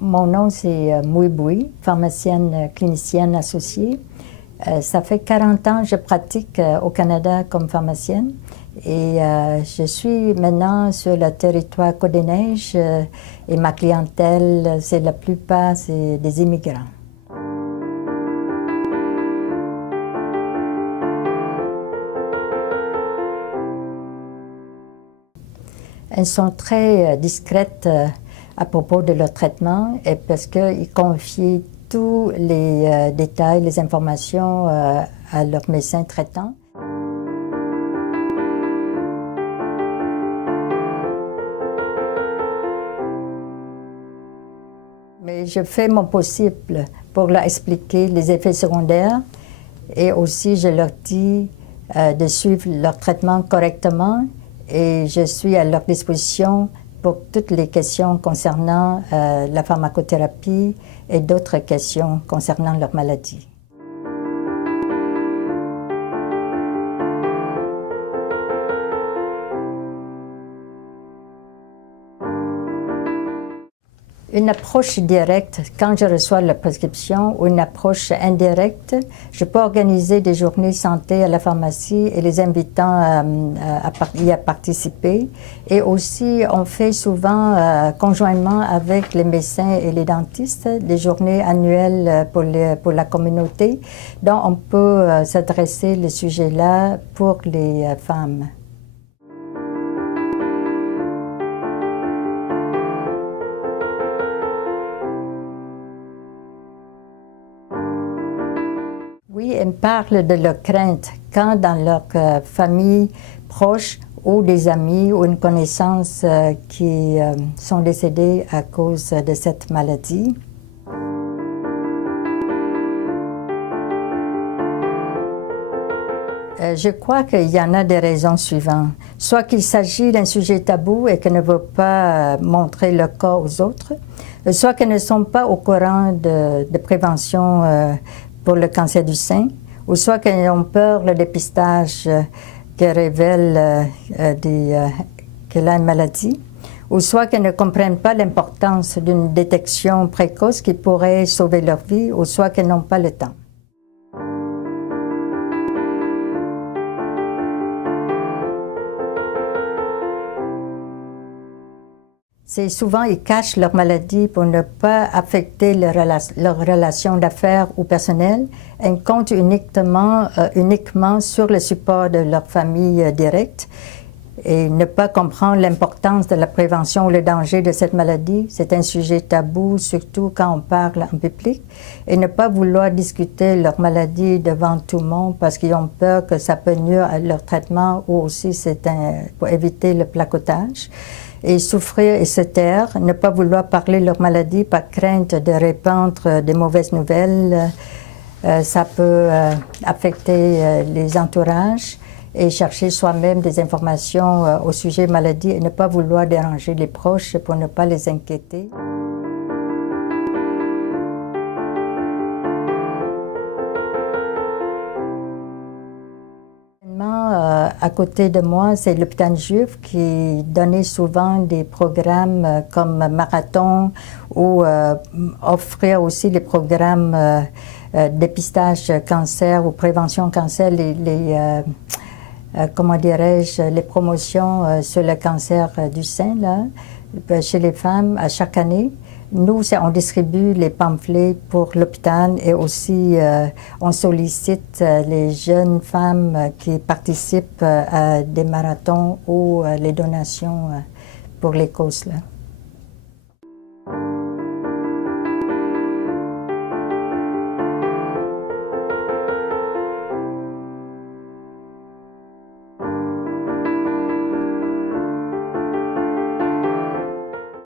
Mon nom, c'est Mui Bui, pharmacienne clinicienne associée. Ça fait 40 ans que je pratique au Canada comme pharmacienne et je suis maintenant sur le territoire Côte-des-Neiges et ma clientèle, c'est la plupart, c'est des immigrants. Elles sont très discrètes à propos de leur traitement et parce qu'ils confient tous les détails, les informations à leur médecin traitant. Mais je fais mon possible pour leur expliquer les effets secondaires et aussi je leur dis de suivre leur traitement correctement. Et je suis à leur disposition pour toutes les questions concernant la pharmacothérapie et d'autres questions concernant leur maladie. Une approche directe, quand je reçois la prescription, ou une approche indirecte, je peux organiser des journées santé à la pharmacie et les invitant à y participer. Et aussi, on fait souvent conjointement avec les médecins et les dentistes des journées annuelles pour la communauté. Donc, on peut s'adresser à ce sujet-là pour les femmes. Oui, elles me parlent de leurs craintes quand dans leur famille proche ou des amis ou une connaissance qui sont décédés à cause de cette maladie. Je crois qu'il y en a des raisons suivantes. Soit qu'il s'agit d'un sujet tabou et qu'elles ne veulent pas montrer le cas aux autres, soit qu'elles ne sont pas au courant de prévention pour le cancer du sein, ou soit qu'elles ont peur le dépistage qui révèle qu'elle a une maladie, ou soit qu'elles ne comprennent pas l'importance d'une détection précoce qui pourrait sauver leur vie, ou soit qu'elles n'ont pas le temps. C'est souvent, ils cachent leur maladie pour ne pas affecter leur relation d'affaires ou personnelle. Elles comptent uniquement sur le support de leur famille directe et ne pas comprendre l'importance de la prévention ou le danger de cette maladie. C'est un sujet tabou, surtout quand on parle en public, et ne pas vouloir discuter leur maladie devant tout le monde parce qu'ils ont peur que ça peut nuire à leur traitement ou aussi c'est pour éviter le placotage. Et souffrir et se taire, ne pas vouloir parler de leur maladie par crainte de répandre des mauvaises nouvelles. Ça peut affecter les entourages et chercher soi-même des informations au sujet de maladie et ne pas vouloir déranger les proches pour ne pas les inquiéter. À côté de moi, c'est l'hôpital juif qui donnait souvent des programmes comme marathon ou offrir aussi les programmes dépistage cancer ou prévention cancer, comment dirais-je, les promotions sur le cancer du sein là, chez les femmes à chaque année. Nous, on distribue les pamphlets pour l'hôpital et aussi on sollicite les jeunes femmes qui participent à des marathons ou les donations pour les causes là.